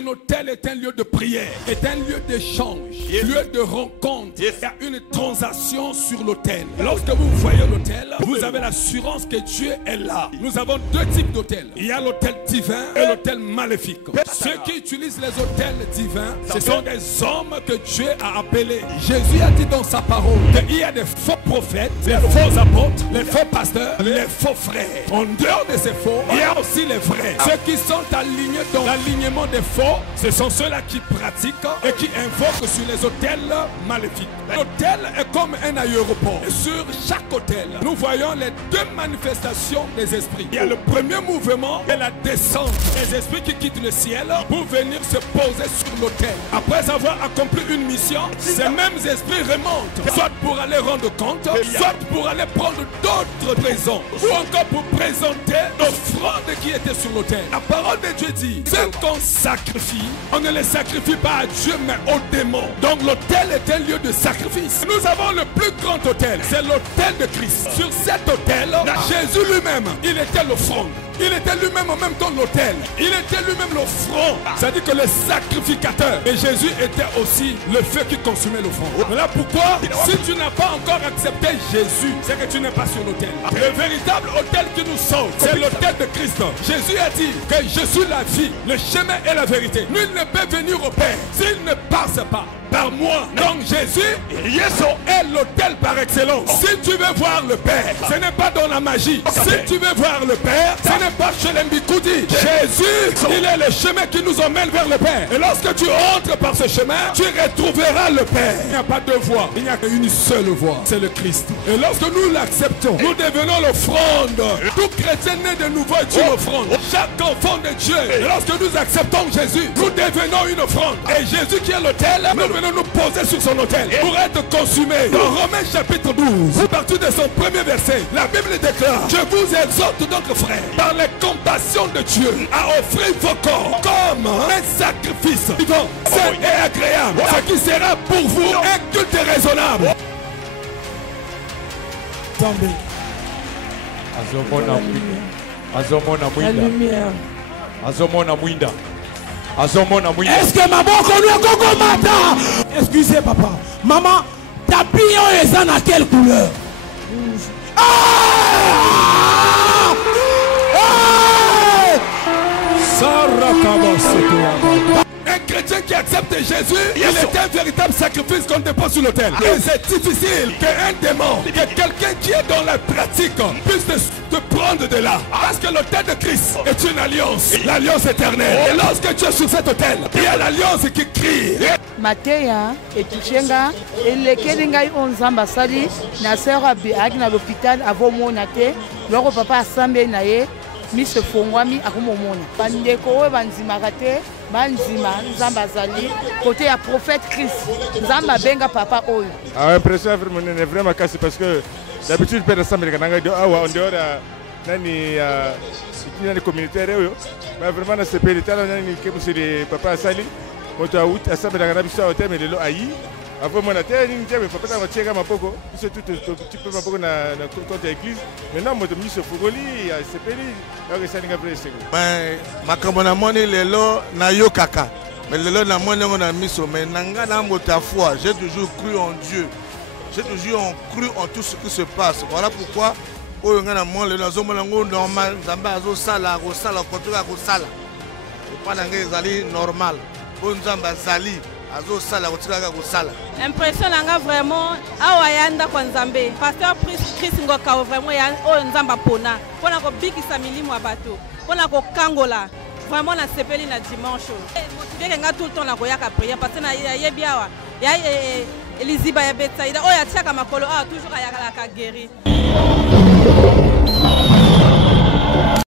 Un hôtel est un lieu de prière, est un lieu d'échange, lieu de rencontre. Il y a une transaction sur l'hôtel. Lorsque vous voyez l'hôtel, vous avez l'assurance que Dieu est là. Nous avons deux types d'hôtels. Il y a l'hôtel divin et l'hôtel maléfique. Ceux qui utilisent les hôtels divins, ce sont des hommes que Dieu a appelés. Jésus a dit dans sa parole qu'il y a des faux prophètes, des faux apôtres, les faux pasteurs, les faux frères. En dehors de ces faux, il y a aussi les vrais. Ceux qui sont alignés dans l'alignement des faux, ce sont ceux-là qui pratiquent et qui invoquent sur les hôtels maléfiques. L'hôtel est comme un aéroport. Et sur chaque hôtel, nous voyons les deux manifestations des esprits. Il y a le premier mouvement et la descente des esprits qui quittent le ciel pour venir se poser sur l'hôtel. Après avoir accompli une mission, ces mêmes esprits remontent, soit pour aller rendre compte, soit pour aller prendre d'autres présents, ou encore pour présenter l'offrande qui était sur l'autel. La parole de Dieu dit, ce qu'on sacrifie, on ne les sacrifie pas à Dieu mais aux démons. Donc l'autel est un lieu de sacrifice. Nous avons le plus grand autel, c'est l'autel de Christ. Sur cet autel, Jésus lui-même, il était l'offrande. Il était lui-même en même temps l'autel. Il était lui-même l'offrande. C'est-à-dire que le sacrificateur. Et Jésus était aussi le feu qui consumait l'offrande. Voilà pourquoi, si tu n'as pas encore accepté Jésus, c'est que tu n'es pas sur l'autel. Le véritable autel qui nous sauve, c'est l'autel de Christ. Jésus a dit que je suis la vie, le chemin et la vérité. Nul ne peut venir au Père s'il ne passe pas par moi. Donc Jésus est l'autel par excellence. Si tu veux voir le Père, ce n'est pas dans la magie. Si tu veux voir le Père, ce n'est pas chez l'Mbikoudi. Jésus, il est le chemin qui nous emmène vers le Père. Et lorsque tu entres par ce chemin, tu retrouveras le Père. Il n'y a pas deux voies, il n'y a qu'une seule voie, c'est le Christ. Et lorsque nous l'acceptons, nous devenons l'offrande. Tout chrétien né de nouveau est une offrande. Chaque enfant de Dieu, et lorsque nous acceptons Jésus, nous devenons une offrande. Et Jésus qui est l'autel, nous venons nous poser sur son autel pour être consumé. Dans Romains chapitre 12, à partir de son premier verset, la Bible déclare: je vous exhorte donc frères, par les compassions de Dieu, à offrir vos corps comme un sacrifice vivant, saint et agréable, ce qui sera pour vous un culte raisonnable. Est-ce que maman connaît Gogo Mata? Excusez papa. Maman, ta pillon est dans quelle couleur? Rouge. Un chrétien qui accepte Jésus, il est un véritable sacrifice qu'on dépose sur l'autel. Et c'est difficile qu'un démon, que quelqu'un qui est dans la pratique puisse te prendre de là. Parce que l'autel de Christ est une alliance, l'alliance éternelle. Et lorsque tu es sur cet autel, il y a l'alliance qui crie. Mateya etuchenga elekeli ngai onzamba sali na sœur abi na l'hôpital avomona te loko papa asambe na ye mise fongwami akomomona bandeko oyo banzimaka te banzima nzamba azali côté ya prophète Christ nzamba benga papa oyo. Impression vraiment cassé parce que d'habitude père ensemble kananga en dehors nani nani communautaire oyo mais vraiment na CPL tala nani ke monsieur papa asali moto a out assemble na biso au thème de lo ayi avant mon atelier ni njebe papa na cheka mapoko c'est tout petit peu mapoko na compte église maintenant moto miso fogoli ya CPL donc ça ninga presse mais makambo na moni lelo na yo kaka mais lelo na moni na miso mais nanga na moto a foi j'ai toujours cru en Dieu. J'ai toujours cru en tout ce qui se passe. Voilà pourquoi oyo ngana mole na zomona ngo normal nzamba azo sala ko sala ko tuka ko sala. Pas na ngezali normal. O nzamba zali azo sala ko tuka ko sala. Impression nga vraiment awa yanda kwa nzambe. Pasteur Chris Ngoka vraiment ya o nzamba pona. Pona ko bikisa milimo abato. Pona ko kangola. Vraiment na sepeli na dimanche. Motivé nga tout le temps na ko yaka prière parce que na yebi awa. Ya Eliziba ya Betsaïda, oh ya tiaka makolo, ah toujours ayaka guéri.